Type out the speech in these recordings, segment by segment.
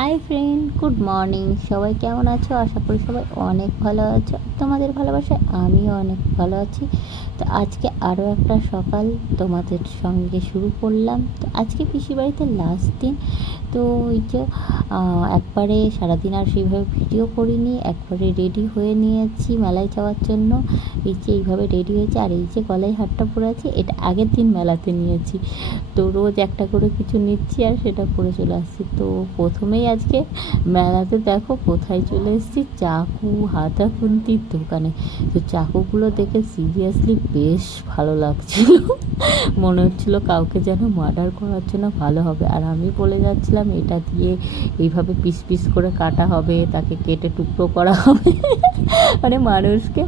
Hi friend good morning সবাই কেমন আছো? আশা করি সবাই অনেক ভালো আছো। তোমাদের ভালোবাসায় আমিও অনেক ভালো আছি। তো আজকে আরও একটা সকাল তোমাদের সঙ্গে শুরু করলাম। তো আজকে পিসি বাড়িতে লাস্ট দিন। তো ওই যে একবারে সারাদিন আর সেইভাবে ভিডিও করিনি। একবারে রেডি হয়ে নিয়েছি মেলায় যাওয়ার জন্য। এই যে এইভাবে রেডি হয়েছে। আর এই যে গলায় হারটা পরে আছে, এটা আগের দিন মেলাতে নিয়েছি। তো রোজ একটা করে কিছু নিচ্ছি আর সেটা পরে চলে আসছি। তো প্রথমেই আজকে। মেলাতে দেখো কোথায় চলে এসেছি? চাকু হাতা খুন্তির দোকানে। তো চাকুগুলো দেখে সিরিয়াসলি বেশ ভালো লাগছিল। মনে হচ্ছিল কাউকে যেন মার্ডার করার জন্য ভালো হবে। আর আমি বলে যাচ্ছিলাম, এটা দিয়ে এইভাবে পিস পিস করে কাটা হবে, তাকে কেটে টুকরো করা হবে। মানে মানুষকে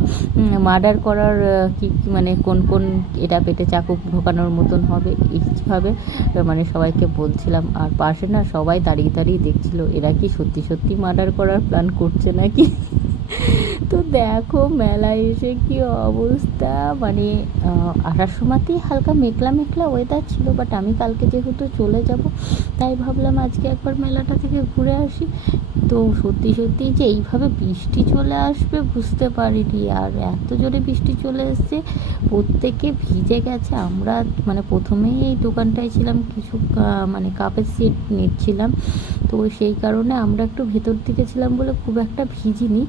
মার্ডার করার কি মানে কোন কোন এটা পেটে চাকু ঢোকানোর মতন হবে? এইভাবে মানে সবাইকে বলছিলাম। আর পাশে না সবাই দাঁড়িয়ে দাঁড়িয়ে দেখছিল এরা কি সত্যি সত্যি মার্ডার করার প্ল্যান করছে নাকি? তো দেখো মেলায় এসে কি অবস্থা? মানে আসার সময়তেই হালকা মেঘলা মেঘলা ওয়েদার ছিল বাট আমি কালকে যেহেতু চলে যাব, তাই ভাবলাম আজকে একবার মেলাটা থেকে ঘুরে আসি। তো সত্যি সত্যি যে এইভাবে বৃষ্টি চলে আসবে বুঝতে পারিনি। আর এত জোরে বৃষ্টি চলে এসছে, প্রত্যেকে ভিজে গেছে। আমরা মানে প্রথমেই এই দোকানটায় ছিলাম, কিছু মানে কাপের সেট নিচ্ছিলাম। তো সেই কারণে আমরা একটু ভেতর দিকে ছিলাম বলে খুব একটা ভিজিনি।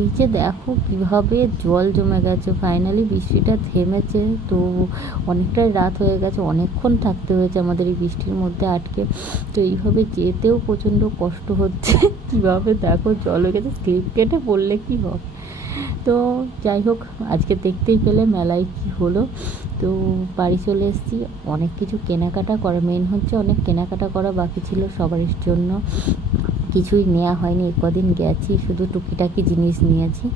এই যে দেখো কীভাবে জল জমে গেছে ফাইনালি বৃষ্টিটা থেমেছে। তো অনেকটাই রাত হয়ে গেছে, অনেকক্ষণ থাকতে হয়েছে আমাদের এই বৃষ্টির মধ্যে আটকে। তো এইভাবে যেতেও প্রচণ্ড কষ্ট হচ্ছে। কীভাবে দেখো? চলো গেছে স্লিপ কেটে পড়লে কী হবে? তো যাই হোক, আজকে দেখতেই পেলে মেলায় কি হলো। তো বাড়ি চলে এসেছি। অনেক কিছু কেনাকাটা করা মেন হচ্ছে অনেক কেনাকাটা করা বাকি ছিল সবার জন্য। কিছুই নেওয়া হয়নি, কদিন গেছি, শুধু টুকিটাকি জিনিস নিয়েছি।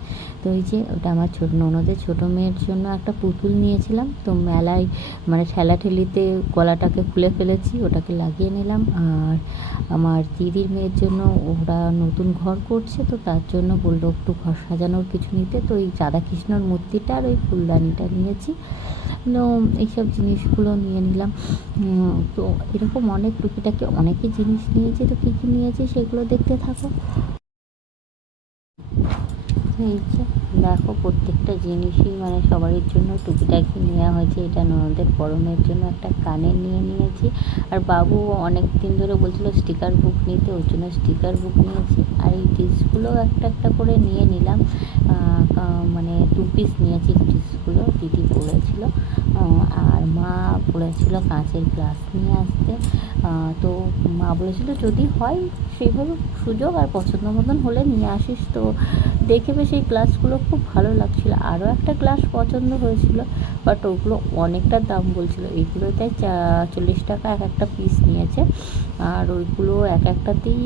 তো ওই যে ওটা আমার ছোট ননদের, ছোটো মেয়ের জন্য একটা পুতুল নিয়েছিলাম। তো মেলায় মানে ঠেলাঠেলিতে গলাটাকে খুলে ফেলেছি, ওটাকে লাগিয়ে নিলাম। আর আমার দিদির মেয়ের জন্য ওরা নতুন ঘর করছে, তো তার জন্য বলল একটু ঘর সাজানোর কিছু নিতে। তো এই রাধাকৃষ্ণর মূর্তিটা আর ওই ফুলদানিটা নিয়েছি। তো এইসব জিনিসগুলো নিয়ে নিলাম। তো এরকম অনেক টুকিটাকি অনেকে জিনিস নিয়েছে। তো কী কী নিয়েছে সেগুলো দেখতে থাকো। এই দেখো প্রত্যেকটা জিনিসই মানে সবারই জন্য টুকিটাকি নেওয়া হয়েছে। এটা ননদের পরমের জন্য একটা কানের নিয়ে নিয়েছি। আর বাবু অনেক দিন ধরে বলছিল স্টিকার বুক নিতে, ওর জন্য স্টিকার বুক নিয়েছি। আর এই ডিসগুলো একটা একটা করে নিয়ে নিলাম। দু পিস নিয়েছি ডিসগুলো দিদি বলেছিল আর মা বলেছিল কাঁচের গ্লাস নিয়ে আসতে। তো মা বলেছিল, যদি হয় সেইভাবে সুযোগ আর পছন্দ মতন হলে নিয়ে আসিস। তো দেখে বেশ এই গ্লাসগুলো খুব ভালো লাগছিল। আরও একটা গ্লাস পছন্দ হয়েছিল, বাট ওগুলো অনেকটা দাম বলছিল। এইগুলোতে চল্লিশ টাকা এক একটা পিস নিয়েছে। আর ওইগুলো এক একটাতেই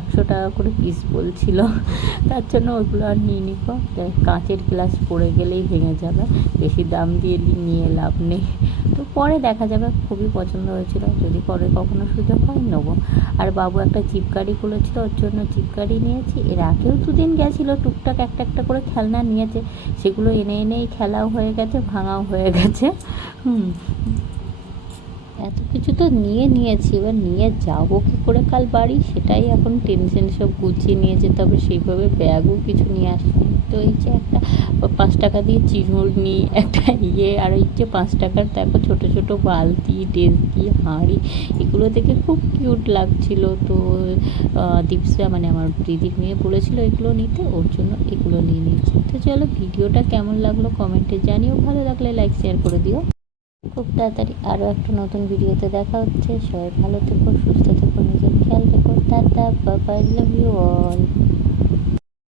একশো টাকা করে পিস বলছিল। তার জন্য ওইগুলো আর নিয়ে নিব। কাঁচের গ্লাস পড়ে গেলেই ভেঙে যাবে। বেশি দাম দিয়ে নিয়ে লাভ নেই। তো পরে দেখা যাবে, খুবই পছন্দ হয়েছিল। যদি পরে কখনো সুযোগ হয়, নেব। আর বাবু একটা জিপ গাড়ি করেছিল ওর জন্য জিপ গাড়ি নিয়েছি। এর আগেও দুদিন গেছিল, টুকটাক একটা একটা করে খেলনা নিয়েছে। সেগুলো এনে এনেই খেলাও হয়ে গেছে, ভাঙাও হয়ে গেছে। হুম। এত কিছু তো নিয়ে নিয়েছি, এবার নিয়ে যাব কী করে কাল বাড়ি? সেটাই এখন টেনশন সব গুছিয়ে নিয়ে যেতে হবে, সেইভাবে ব্যাগও কিছু নিয়ে আসিনি। তো এই যে একটা পাঁচ টাকা দিয়ে চিরুর নিই, একটা ইয়ে আর এই যে পাঁচ টাকার দেখো ছোটো ছোটো বালতি ডেসকি হাঁড়ি, এগুলো দেখে খুব কিউট লাগছিল। তো দীপসা মানে আমার দিদির মেয়ে বলেছিল এগুলো নিতে, ওর জন্য এগুলো নিয়ে নিয়েছি তো চলো ভিডিওটা কেমন লাগল কমেন্টে জানিও, ভালো লাগলে লাইক শেয়ার করে দিও। খুব তাড়াতাড়ি আরও একটা নতুন ভিডিওতে দেখা হচ্ছে। সবাই ভালো থেকো, সুস্থ থেকো, নিজের খেয়াল রেখো। টাটা বাবাই লাভ ইউ অল